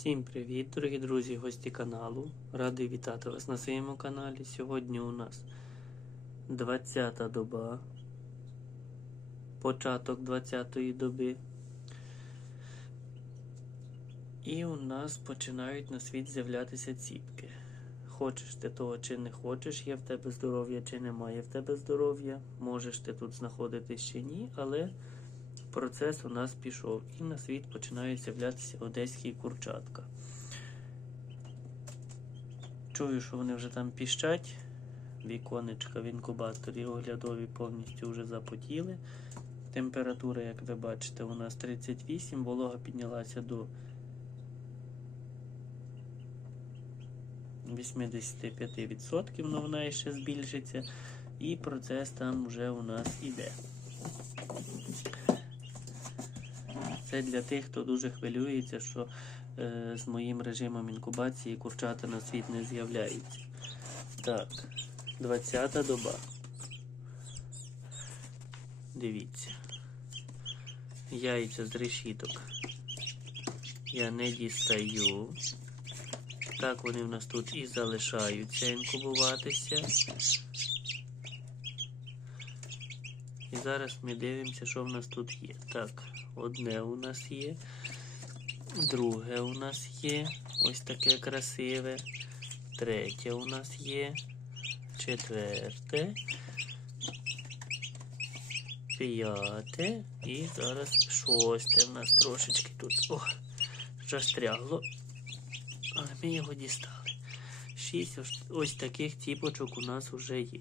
Всім привіт, дорогі друзі, гості каналу. Радий вітати вас на своєму каналі. Сьогодні у нас 20-та доба, початок 20-ї доби. І у нас починають на світ з'являтися ціпки. Хочеш ти того чи не хочеш, є в тебе здоров'я чи немає в тебе здоров'я. Можеш ти тут знаходитись чи ні, але процес у нас пішов, і на світ починають з'являтися одеські курчатка. Чую, що вони вже там піщать. Віконечка в інкубаторі оглядові повністю вже запотіли. Температура, як ви бачите, у нас 38, волога піднялася до 85%, але вона ще збільшиться. І процес там вже у нас іде. Це для тих, хто дуже хвилюється, що е, з моїм режимом інкубації курчата на світ не з'являються. Так, 20 доба. Дивіться. Яйця з решіток. Я не дістаю. Так вони в нас тут і залишаються інкубуватися. І зараз ми дивимося, що в нас тут є. Так, одне у нас є, друге у нас є. Ось таке красиве. Третє у нас є. Четверте. П'яте. І зараз шосте в нас трошечки тут. О, застрягло. Але ми його дістали. Шість ось таких тіпочок у нас вже є.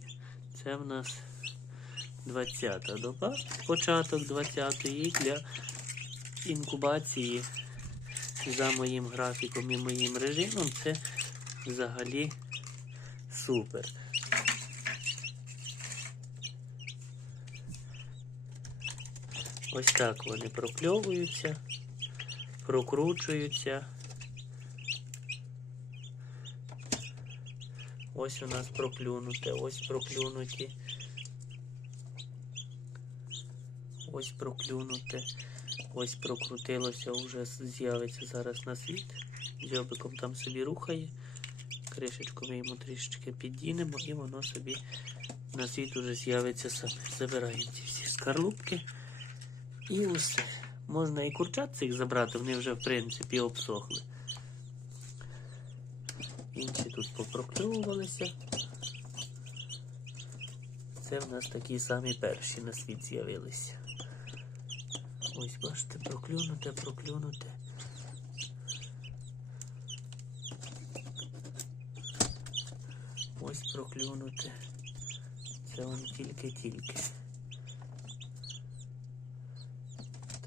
Це в нас 20 доба, початок 20-ї для інкубації за моїм графіком і моїм режимом це взагалі супер. Ось так вони прокльовуються, прокручуються. Ось у нас проклюнуте, ось проклюнуті. Ось проклюнуте, ось прокрутилося, вже з'явиться зараз на світ. Дзьобиком там собі рухає. Кришечку ми йому трішечки піддінемо і воно собі на світ уже з'явиться саме. Забираємо ці всі скарлупки. І усе. Можна і курчат цих забрати, вони вже в принципі обсохли. Інші тут попрокльовувалися. Це в нас такі самі перші на світ з'явилися. Ось бачите, проклюнуте, проклюнуте. Ось проклюнуте. Це воно тільки-тільки.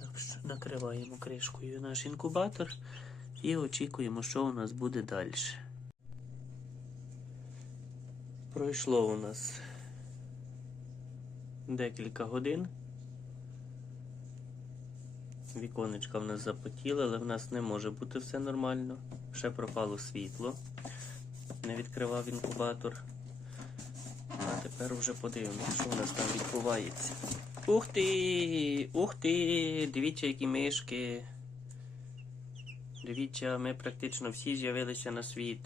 Так що накриваємо кришкою наш інкубатор і очікуємо, що у нас буде далі. Пройшло у нас декілька годин. Віконечка в нас запотіли, але в нас не може бути все нормально. Ще пропало світло. Не відкривав інкубатор. А тепер вже подивимося, що у нас там відбувається. Ух ти! Ух ти! Дивіться, які мишки. Дивіться, ми практично всі з'явилися на світ.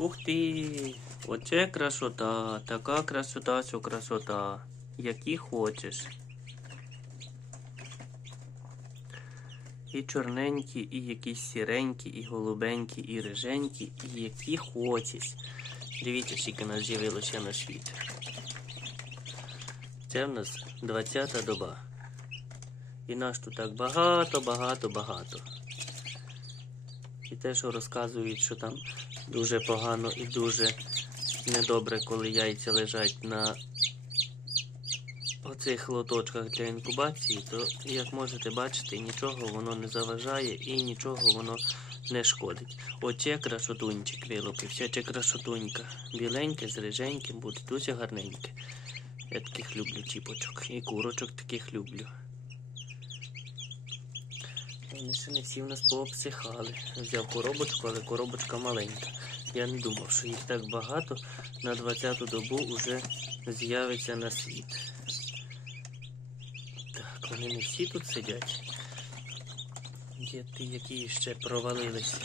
Ух ти! Оце красота, така красота, що красота. Які хочеш. І чорненькі, і якісь сіренькі, і голубенькі, і риженькі, і які хочеш. Дивіться, скільки нас з'явилося на світ. Це в нас 20-та доба. І нас тут так багато, багато, багато. І те, що розказують, що там дуже погано і дуже недобре, коли яйця лежать на оцих лоточках для інкубації, то, як можете бачити, нічого воно не заважає і нічого воно не шкодить. Оце красотунчик вилупився, це красотунька. Біленьке, з риженьким, буде дуже гарненьке. Я таких люблю чіпочок. І курочок таких люблю. Вони ще не всі в нас пообсихали. Взяв коробочку, але коробочка маленька. Я не думав, що їх так багато на 20-ту добу вже з'явиться на світ. Так, вони не всі тут сидять. Є ті, які ще провалилися.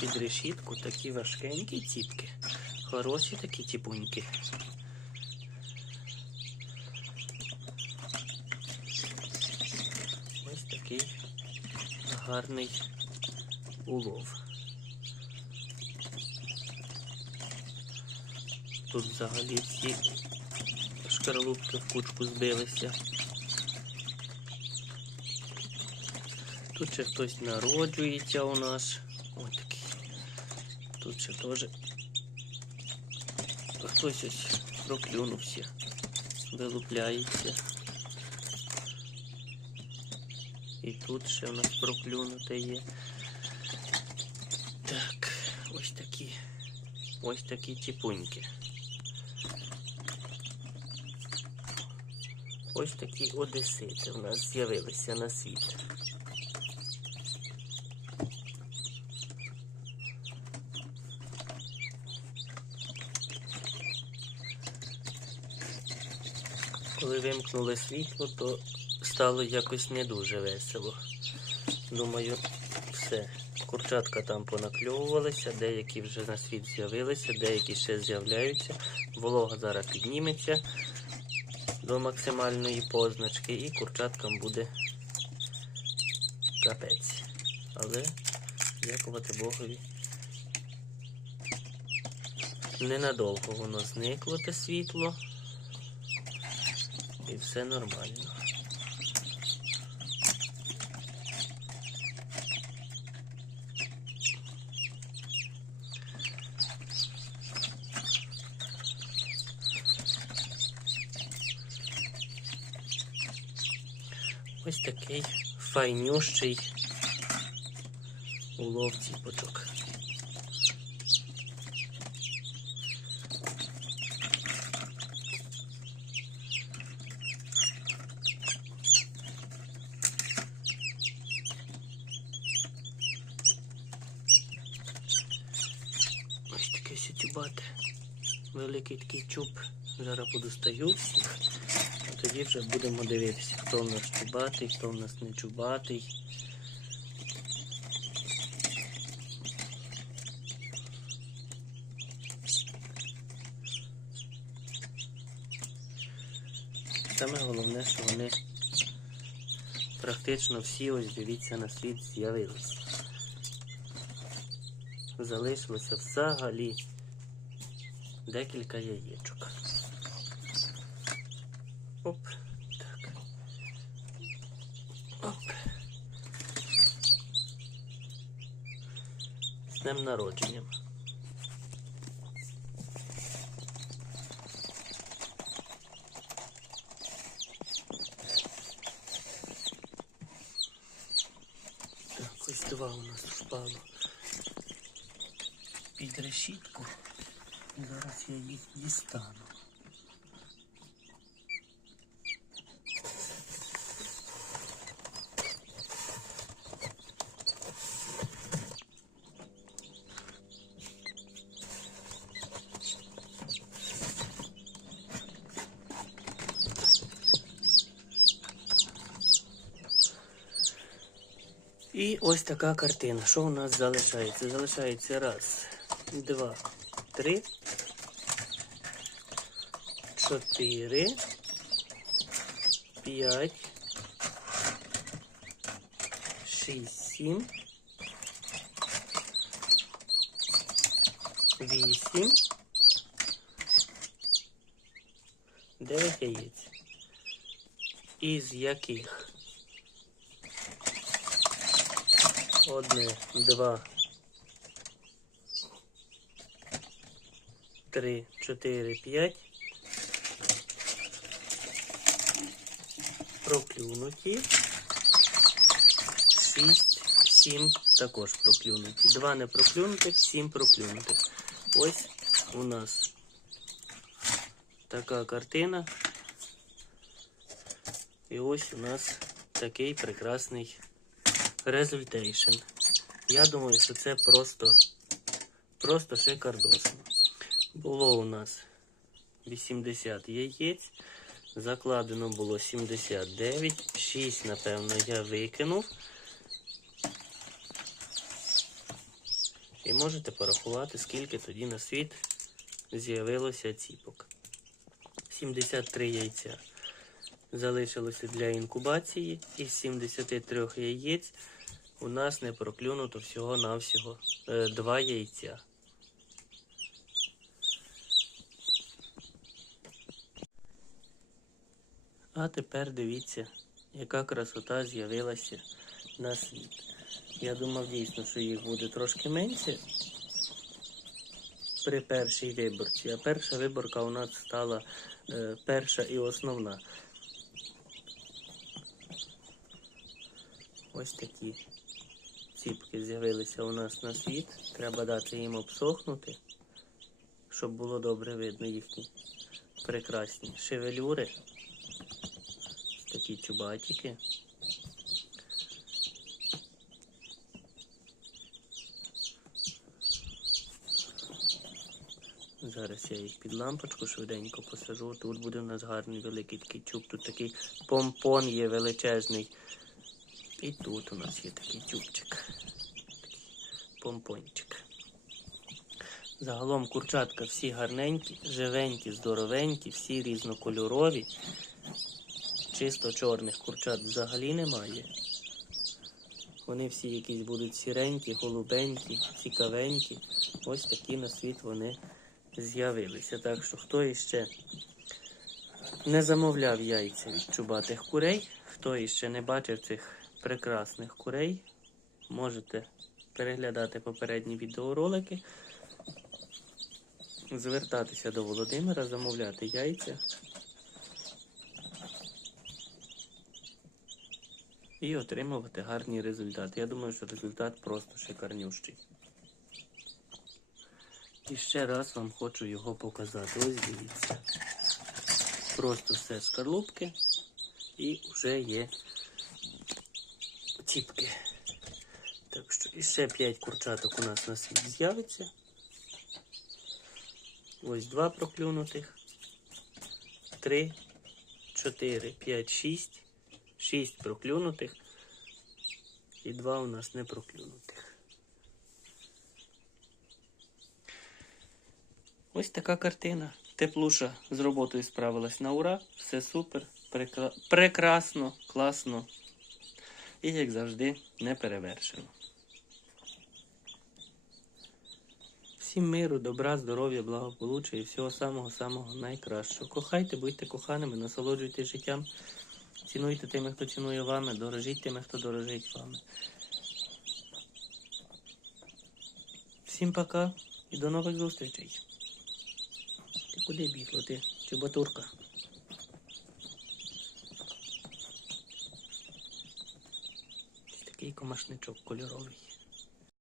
Під решітку такі важкенькі ціпки. Хороші такі тіпуньки. Ось такий гарний улов. Тут взагалі всі шкарлупки в кучку збилися. Тут ще хтось народжується у нас. Ось такий. Тут ще теж хтось ось проклюнувся, вилупляється. І тут ще у нас проклюнуте є. Так, ось такі. Ось такі тіпуньки. Ось такі одесити у нас з'явилися на світ. Коли вимкнули світло, то стало якось не дуже весело. Думаю, все. Курчатка там понакльовувалися, деякі вже на світ з'явилися, деякі ще з'являються. Волога зараз підніметься до максимальної позначки і курчаткам буде капець. Але, дякувати Богові, ненадовго воно зникло те світло. І все нормально. Ось такий файнющий улов ціпочок. Ось таке сітюбате. Великий такий чуб. Зараз подостаю всіх. Тоді вже будемо дивитися, хто в нас чубатий, хто в нас не чубатий. Саме головне, що вони практично всі ось дивіться на світ з'явилися. Залишилося взагалі декілька яєчок. Оп, так. Оп. З днем народженням. Так, ось два у нас впало під решітку. Зараз я їх дістану. І ось така картина. Що у нас залишається? Залишається раз, два, три, чотири, п'ять, шість, сім, вісім, дев'ять яєць. Із яких Одне, два, три, чотири, п'ять. Проклюнуті. Шість, сім також проклюнуті. Два не проклюнутих, сім проклюнутих. Ось у нас така картина. І ось у нас такий прекрасний результейшн. Я думаю, що це просто, просто шикардосно. Було у нас 80 яєць. Закладено було 79, 6, напевно, я викинув. І можете порахувати, скільки тоді на світ з'явилося ціпок. 73 яйця залишилося для інкубації. Із 73 яєць у нас не проклюнуто всього-навсього 2 яйця. А тепер дивіться, яка красота з'явилася на світ. Я думав дійсно, що їх буде трошки менше при першій виборці. А перша виборка у нас стала е, перша і основна. Ось такі ціпки з'явилися у нас на світ. Треба дати їм обсохнути, щоб було добре видно їхні прекрасні шевелюри. Такі чубатики. Зараз я їх під лампочку швиденько посажу. Тут буде у нас гарний великий такий чуб. Тут такий помпон є величезний. І тут у нас є такий чубчик. Такий помпончик. Загалом курчатка всі гарненькі, живенькі, здоровенькі, всі різнокольорові. Чисто чорних курчат взагалі немає. Вони всі якісь будуть сіренькі, голубенькі, цікавенькі. Ось такі на світ вони з'явилися. Так що хто іще не замовляв яйця від чубатих курей, хто іще не бачив цих прекрасних курей, можете переглядати попередні відеоролики, звертатися до Володимира, замовляти яйця. І отримувати гарні результати. Я думаю, що результат просто шикарнющий. І ще раз вам хочу його показати. Ось дивіться. Просто все шкарлупки і вже є ціпки. Так що іще 5 курчаток у нас на світ з'явиться. Ось два проклюнутих. 3, 4, 5, 6. 6 проклюнутих. І два у нас не проклюнутих. Ось така картина. Теплуша з роботою справилась на ура. Все супер, прекра... прекрасно, класно. І, як завжди, не перевершено. Всім миру, добра, здоров'я, благополуччя і всього самого-самого найкращого. Кохайте, будьте коханими, насолоджуйтесь життям. Цінуйте тими, хто цінує вами, дорожіть тими, хто дорожить вами. Всім пока і до нових зустрічей. Ти куди бігла ти, чубатурка? Такий комашничок кольоровий.